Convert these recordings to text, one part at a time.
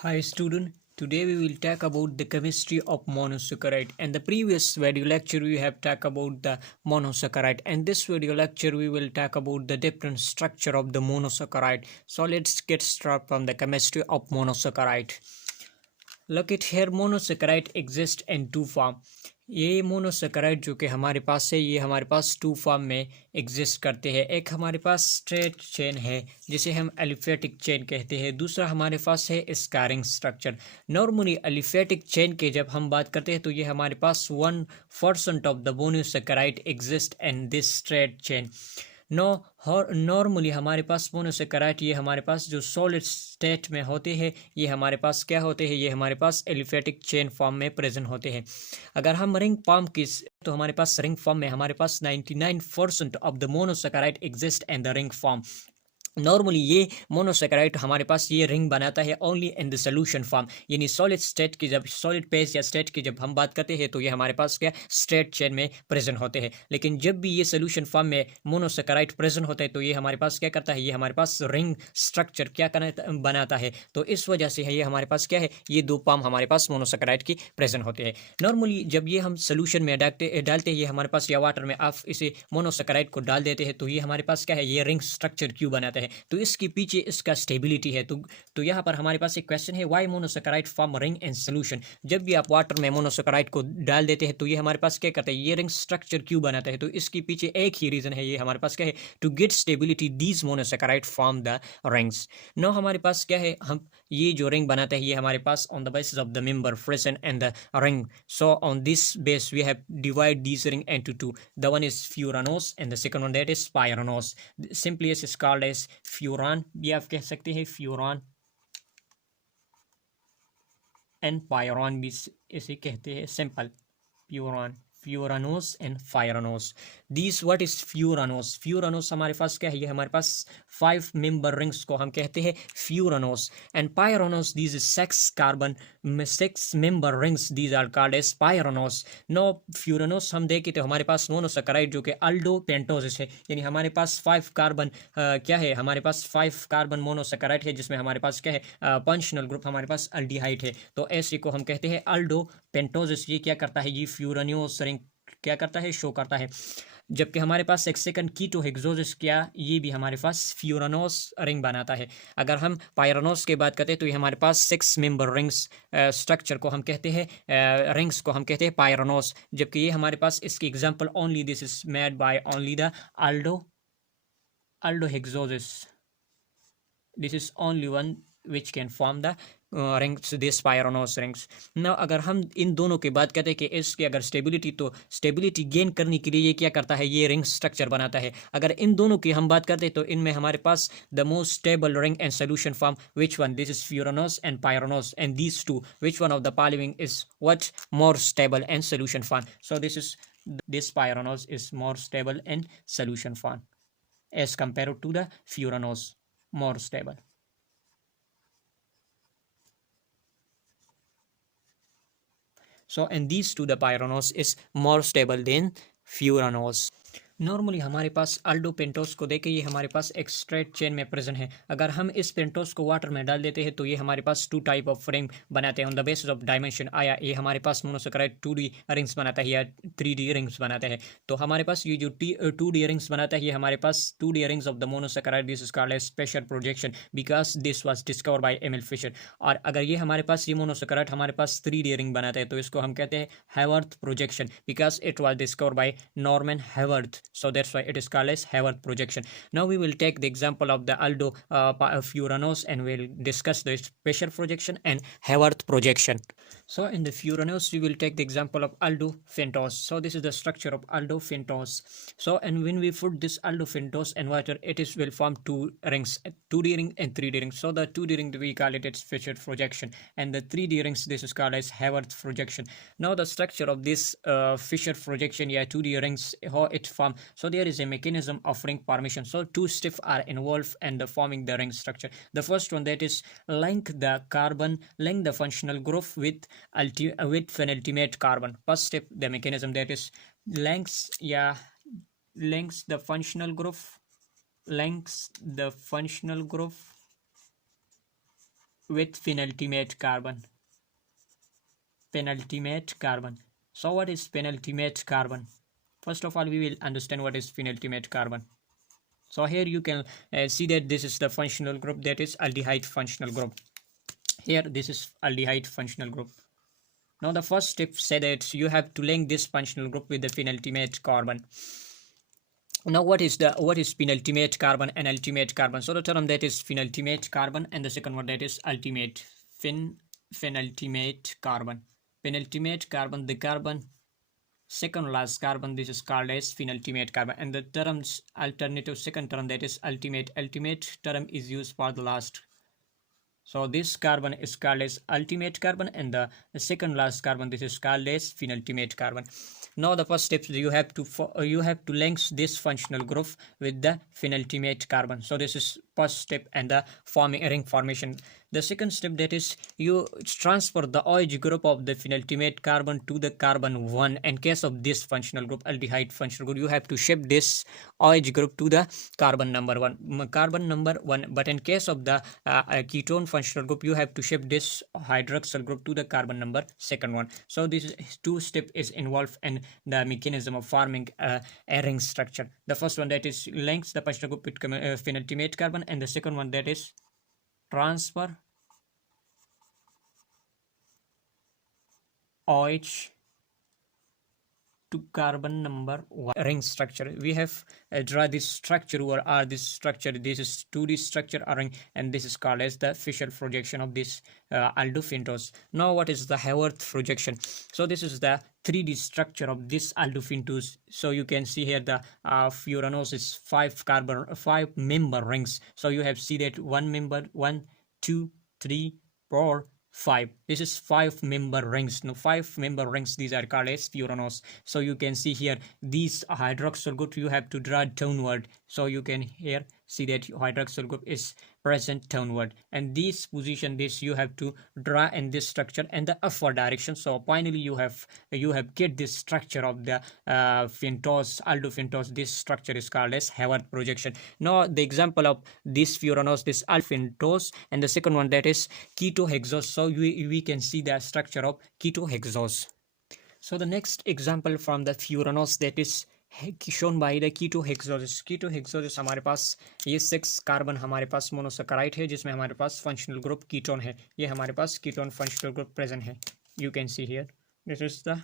Hi student, today we will talk about the chemistry of monosaccharide. And the previous video lecture we have talked about the monosaccharide, and this video lecture we will talk about the different structure of the monosaccharide. So let's get started from the chemistry of monosaccharide. Look at here, monosaccharide exists in two form. ये monosaccharide जो कि हमारे पास है, ये हमारे पास to form में exist करते हैं. एक हमारे पास स्ट्रेट चेन है जिसे हम एलिफेटिक चेन कहते हैं. दूसरा हमारे पास है scarring structure. Normally aliphatic chain के जब हम बात करते हैं तो ये हमारे पास 1% of the monosaccharide exist in this straight chain. Normally हमारे पास मोनोसेकेराइड ये हमारे पास जो सॉलिड स्टेट में होते हैं, ये हमारे पास क्या होते हैं, ये हमारे पास एलिफेटिक चेन फॉर्म में प्रेजेंट होते हैं. अगर हम रिंग फॉर्म की तो हमारे पास रिंग फॉर्म में हमारे पास 99% of the monosaccharide exist in the ring form. Normally ये मोनोसेकेराइड हमारे पास ये रिंग बनाता है only in the solution form, यानी सॉलिड स्टेट की जब सॉलिड फेज या स्टेट की जब हम बात करते हैं तो ये हमारे पास क्या स्ट्रेट चेन में प्रेजेंट होते हैं. लेकिन जब भी ये सोल्यूशन फॉर्म में मोनोसेकेराइड प्रेजेंट होता है तो ये हमारे पास क्या करता है, ये हमारे पास रिंग स्ट्रक्चर क्या बनाता है. तो इस वजह से है ये हमारे पास क्या है, ये दो फॉर्म हमारे पास मोनोसेकेराइड की प्रेजेंट होते हैं. नॉर्मली जब ये हम सोल्यूशन में डालते हैं ये हमारे पास या वाटर में आप इसे मोनोसेकेराइड को डाल देते हैं तो ये हमारे पास क्या है, ये रिंग स्ट्रक्चर क्यों बनाता है. तो इसके पीछे इसका स्टेबिलिटी है. तो यहाँ पर हमारे पास एक क्वेश्चन है, why monosaccharide form ring in solution. जब भी आप वाटर में मोनोसेकेराइड को डाल देते हैं तो ये हमारे पास क्या करता है, ये रिंग स्ट्रक्चर क्यों बनाता है. तो इसके पीछे एक ही रीजन है, ये हमारे पास क्या है, to get stability these monosaccharide form the rings. No हमारे पास क्या है, हम ये जो रिंग बनाता है ये हमारे पास on the basis of the member present in the ring. So on this base we have divide this ring into two. The one is furanose and the second one that is pyranose. Simply is called as furan, ये आप कह सकते हैं furan, and पायरॉन भी इसे कहते हैं. Simple pyran, furanose and pyranose. This what is furanose. Furanose हमारे पास क्या है, ये हमारे पास 5 मेंबर रिंग्स को हम कहते हैं furanose. And pyranose, this is 6 member rings, these are called as pyranose. No furanose हम देखें तो हमारे पास मोनोसेकेराइड जो कि अल्डो पेंटोसिस है, यानी हमारे पास 5 कार्बन क्या है, हमारे पास 5 कार्बन मोनोसेकेराइड है जिसमें हमारे पास क्या है, फंक्शनल ग्रुप हमारे पास अल्डिहाइड है. तो ऐसे को हम कहते हैं अल्डो पेंटोसिस. ये क्या करता है, ये फ्यूरानोस रिंग क्या करता है, शो करता है. जबकि हमारे पास एक सेकंड कीटो हेक्सोसिस क्या, ये भी हमारे पास फ्यूरानोस रिंग बनाता है. अगर हम पायरानोस की बात करते हैं तो ये हमारे पास 6 मेंबर रिंग्स स्ट्रक्चर को हम कहते हैं रिंग्स को हम कहते हैं पायरानोस. जबकि ये हमारे पास इसकी example only this is made by only the aldohexoses. This is only one which can form the rings, this pyranose rings. now अगर हम इन दोनों की बात करते हैं कि इसकी अगर स्टेबिलिटी, तो स्टेबिलिटी गेन करने के लिए ये क्या करता है, ये रिंग स्ट्रक्चर बनाता है. अगर इन दोनों की हम बात करते हैं तो इनमें हमारे पास the most stable ring and solution form which one, this is furanose and pyranose. and these two, which one of the following is what more stable and solution form. so this pyranose is more stable and solution form as compared to the furanose, more stable. So and these two, the pyranose is more stable than furanose. Normally हमारे पास अल्डो pentose को देखे, ये हमारे पास एक straight chain में present है. अगर हम इस पेंटोस को वाटर में डाल देते हैं तो ये हमारे पास 2 टाइप ऑफ रिंग बनाते हैं on the basis of dimension. आया ये हमारे पास मोनोसेकेराइड 2D रिंग्स बनाता है या 3D रिंग्स बनाता है. तो हमारे पास ये जो 2D रिंग्स बनाता है ये हमारे पास 2D rings of the monosaccharide, this is called as special projection because this was discovered by Emil Fischer. और अगर ये हमारे पास ये मोनोसेकेराइड हमारे पास 3D रिंग बनाता है तो इसको हम कहते हैं Haworth projection because it was discovered by Norman Haworth. So that's why it is called as Haworth projection. Now we will take the example of the aldo furanose and we'll discuss the special projection and Haworth projection. So in the furanose we will take the example of aldo pentose. So this is the structure of aldo pentose. So and when we put this aldo pentose and water, it is will form 2 rings, 2D ring and 3D ring. So the 2D ring we call it its Fischer projection, and the 3D rings this is called as Haworth projection. Now the structure of this Fischer projection, yeah, 2D rings, how it form. So there is a mechanism of ring formation. So 2 steps are involved in the forming the ring structure. The first one, that is link the carbon, link the functional group with penultimate carbon. First step, the mechanism, that is links the functional group, links the functional group with penultimate carbon. Penultimate carbon. So what is penultimate carbon? First of all, we will understand what is penultimate carbon. So here you can see that this is the functional group, that is aldehyde functional group. Here this is aldehyde functional group. Now the first step said that you have to link this functional group with the penultimate carbon. Now what is penultimate carbon and ultimate carbon? So the term that is penultimate carbon, and the second one that is ultimate. Penultimate carbon. Penultimate carbon, the carbon second last carbon, this is called as penultimate carbon, and the terms alternative second term, that is ultimate. Ultimate term is used for the last. So this carbon is called as ultimate carbon, and the second last carbon, this is called as penultimate carbon. Now the first step, you have to link this functional group with the penultimate carbon. So this is first step, and the ring formation. The second step, that is you transfer the OH group of the penultimate carbon to the carbon 1. In case of this functional group, aldehyde functional group, you have to shift this OH group to the carbon number 1. But in case of the ketone functional group, you have to shift this hydroxyl group to the carbon number 2. So this two step is involved in the mechanism of forming a ring structure. The first one, that is links the functional group with penultimate carbon, and the second one, that is transfer OH to carbon number 1 ring structure. We have draw this structure over R. This structure, this is 2D structure ring, and this is called as the Fischer projection of this aldopentose. Now what is the Haworth projection? So this is the 3D structure of this aldopentose. So you can see here the furanose is 5 member rings. So you have see that 1 member, 1 2 3 4 5. This is 5 member rings. Now 5 member rings, these are called as furanose. So you can see here these hydroxyl group you have to draw downward. So you can here see that hydroxyl group is present downward, and this position, this you have to draw in this structure in the upward direction. So finally you have get this structure of the aldopentose. This structure is called as Haworth projection. Now the example of this furanose, this aldopentose, and the second one, that is ketohexose. So we can see the structure of ketohexose. So the next example from the furanose, that is shown by the ketohexose. Ketohexose हमारे पास ये 6 carbon हमारे पास monosaccharide है, जिसमें हमारे पास functional group ketone है. ये हमारे पास ketone functional group present है. You can see here this is the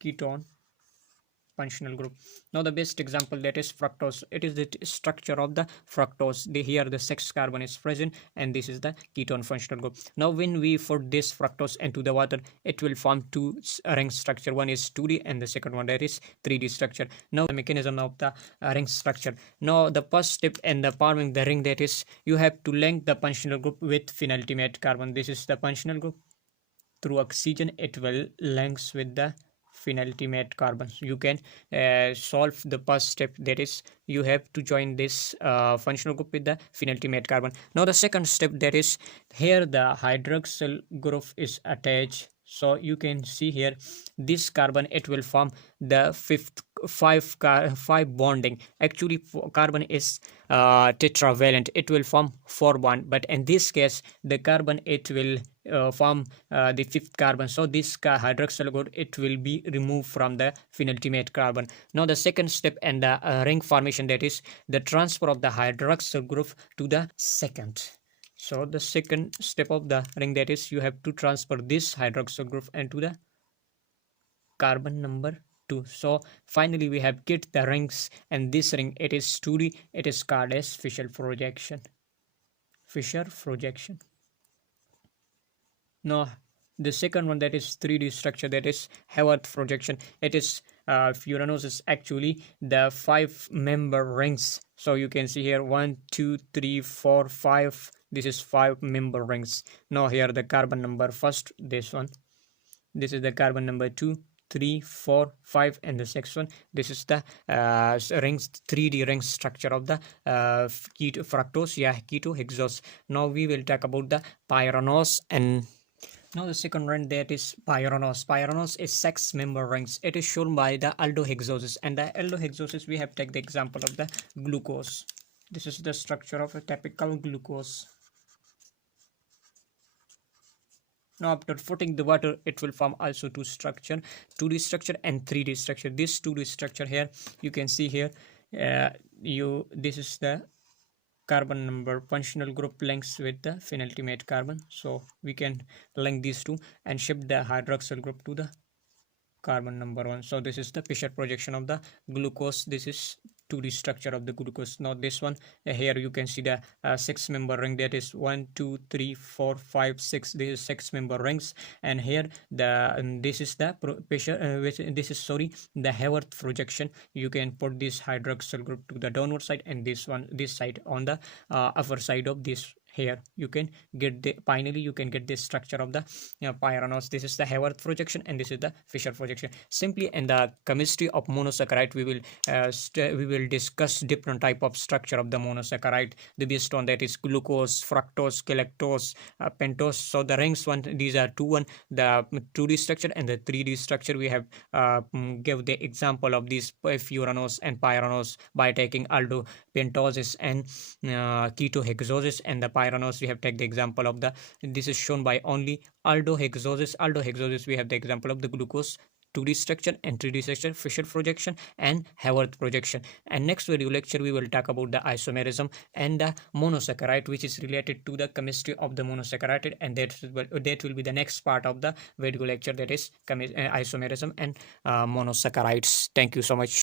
ketone functional group. Now the best example, that is fructose. It is the structure of the fructose. Here the 6 carbon is present, and this is the ketone functional group. Now when we put this fructose into the water, it will form two ring structure. One is 2D, and the second one, that is 3D structure. Now the mechanism of the ring structure. Now the first step in the forming the ring, that is you have to link the functional group with penultimate carbon. This is the functional group. Through oxygen it will links with the penultimate carbon. You can solve the first step, that is you have to join this functional group with the penultimate carbon. Now the second step, that is here the hydroxyl group is attached. So you can see here this carbon, it will form the 5 bonding. Actually carbon is tetravalent, it will form 4 bond, but in this case the carbon, it will form the 5th carbon. So this hydroxyl group, it will be removed from the penultimate carbon. Now the second step in the ring formation, that is the transfer of the hydroxyl group to the second. So the second step of the ring, that is you have to transfer this hydroxyl group into the carbon number 2. So finally we have get the rings, and this ring, it is 2D, it is called as Fischer projection. Fischer projection. Now the second one, that is 3D structure, that is Haworth projection. It is furanose is actually the 5 member rings. So you can see here 1 2 3 4 5. This is 5 member rings. Now here the carbon number first, this one, this is the carbon number 2 3 4 5, and the 6th one, this is the rings 3D ring structure of the fructose, ketohexose. Now we will talk about the pyranose. And now the second ring, that is pyranose. Pyranose is 6 member rings. It is shown by the aldohexoses, and the aldohexoses we have taken the example of the glucose. This is the structure of a typical glucose. Now after putting the water, it will form also two structure, 2D structure and 3D structure. This 2D structure here, you can see here, this is the carbon number functional group links with the phenyltimate carbon. So we can link these two and shift the hydroxyl group to the carbon number 1. So this is the Fischer projection of the glucose. This is 2D structure of the glucose. Now this one, here you can see the 6-member ring, that is 1 2 3 4 5 6. This is 6-member rings, and here this is the this is the Haworth projection. You can put this hydroxyl group to the downward side, and this side on the upper side of this. Here you can get finally you can get this structure of the pyranose. This is the Haworth projection, and this is the Fischer projection. Simply in the chemistry of monosaccharide, we will discuss different type of structure of the monosaccharide. The based on that is glucose, fructose, galactose, pentose. So the rings one, these are the 2D structure and the 3D structure. We have give the example of these furanose and pyranose by taking aldopentoses and ketohexoses, and the pyranose we have taken the example of this is shown by only aldohexoses. We have the example of the glucose 2D structure and 3D structure, Fischer projection and Haworth projection. And next video lecture we will talk about the isomerism and the monosaccharide, which is related to the chemistry of the monosaccharide, and that will be the next part of the video lecture, that is isomerism and monosaccharides. Thank you so much.